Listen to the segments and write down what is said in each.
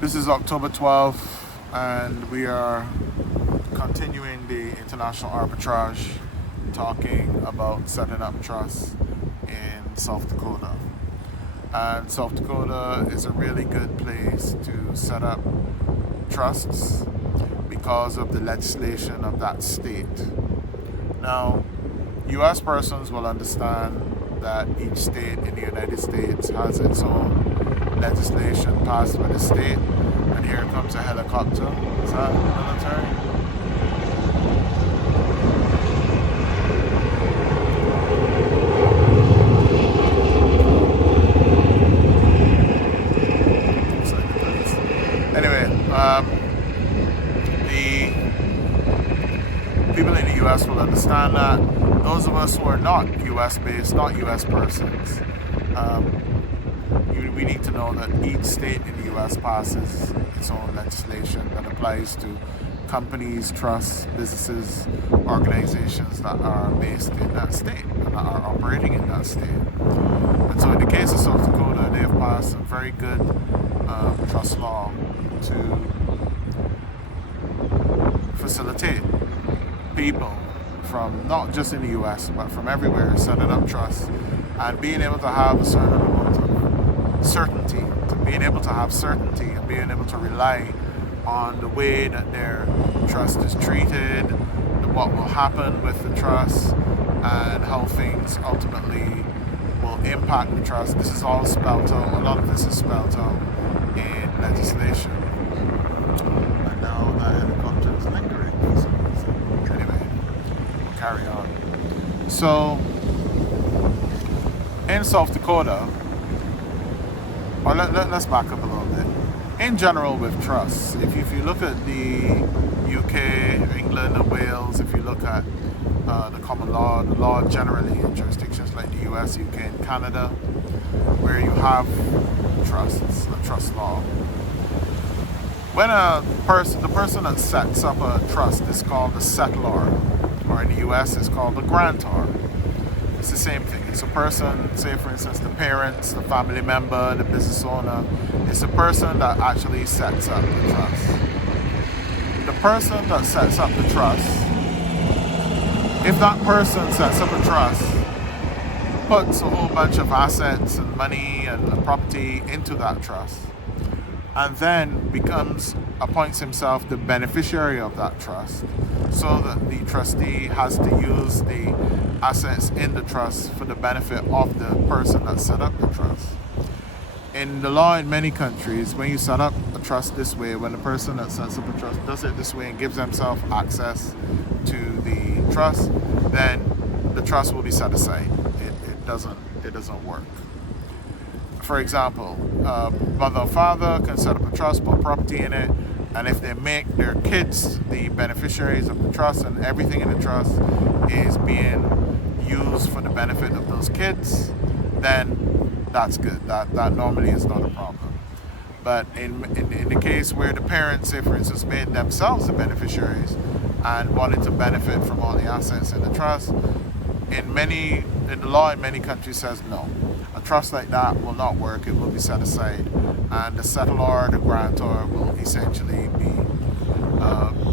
This is October 12th, and we are continuing the international arbitrage, talking about setting up trusts in South Dakota. And South Dakota is a really good place to set up trusts because of the legislation of that state. Now, US persons will understand that each state in the United States has its own legislation passed by the state. And here comes a helicopter. Is that military? Anyway, the people in the US will understand that. Those of us who are not US based, not US persons, we need to know that each state in the US passes its own legislation that applies to companies, trusts, businesses, organizations that are based in that state and that are operating in that state. And so in the case of South Dakota, they have passed some very good trust law to facilitate people from not just in the US but from everywhere setting up trusts and being able to have a certain amount of certainty, to being able to have certainty and being able to rely on the way that their trust is treated, what will happen with the trust, and how things ultimately will impact the trust. This is all spelled out, a lot of this is spelled out in legislation. And now that helicopter is lingering for some reason. Anyway, we'll carry on. So, in South Dakota, or let's back up a little bit. In general with trusts, if you look at the UK, England and Wales, if you look at the common law, the law generally in jurisdictions like the US, UK and Canada, where you have trusts, a trust law, when the person that sets up a trust is called a settlor, or in the US it's called a grantor. It's the same thing. It's a person, say for instance the parents, the family member, the business owner. It's the person that actually sets up the trust. The person that sets up the trust, if that person sets up a trust, puts a whole bunch of assets and money and property into that trust, and then appoints himself the beneficiary of that trust, so that the trustee has to use the assets in the trust for the benefit of the person that set up the trust. In the law in many countries, when you set up a trust this way, when the person that sets up a trust does it this way and gives themselves access to the trust, then the trust will be set aside. It doesn't work. For example, mother or father can set up a trust, put property in it, and if they make their kids the beneficiaries of the trust and everything in the trust is being used for the benefit of those kids, then that's good. That normally is not a problem. But in the case where the parents, say for instance, made themselves the beneficiaries and wanted to benefit from all the assets in the trust, the law in many countries says no. A trust like that will not work. It will be set aside, and the settlor, the grantor, will essentially be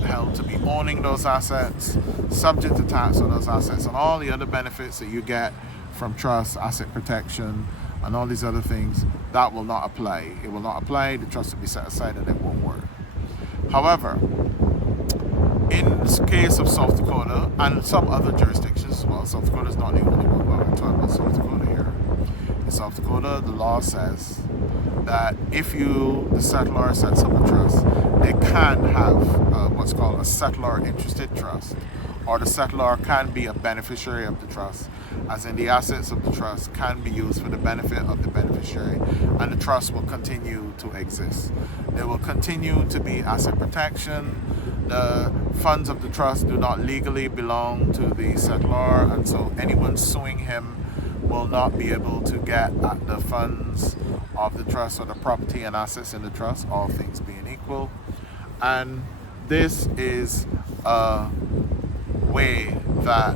held to be owning those assets, subject to tax on those assets, and all the other benefits that you get from trust, asset protection, and all these other things. That will not apply. It will not apply. The trust will be set aside, and it won't work. However, in the case of South Dakota and some other jurisdictions as well, South Dakota is not the only one, but we're talking about South Dakota here. In South Dakota, the law says that if the settlor sets up a trust, they can have what's called a settlor interested trust, or the settlor can be a beneficiary of the trust, as in the assets of the trust can be used for the benefit of the beneficiary, and the trust will continue to exist. There will continue to be asset protection. The funds of the trust do not legally belong to the settlor, and so anyone suing him will not be able to get at the funds of the trust or the property and assets in the trust, all things being equal. And this is a way that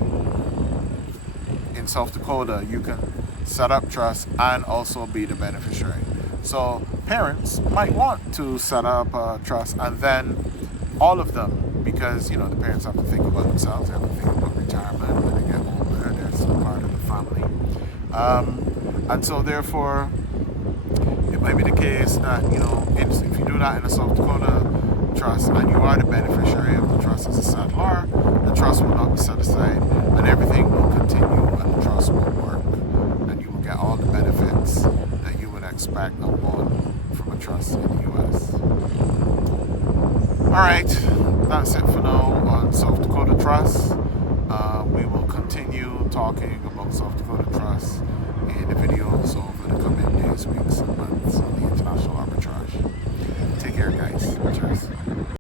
in South Dakota you can set up trust and also be the beneficiary. So parents might want to set up a trust, and then all of them, because the parents have to think about themselves, they have to think about retirement when they get older, they're still part of the family. And so therefore, it might be the case that, if you do that in a South Dakota trust and you are the beneficiary of the trust as a settlor, the trust will not be set aside and everything will continue and the trust will work and you will get all the benefits that you would expect and want from a trust in the U.S. Alright, that's it for now on South Dakota Trust. We will continue talking about South Dakota Trust in the videos over the coming days, weeks, and months on the international arbitrage. Take care, guys. Cheers.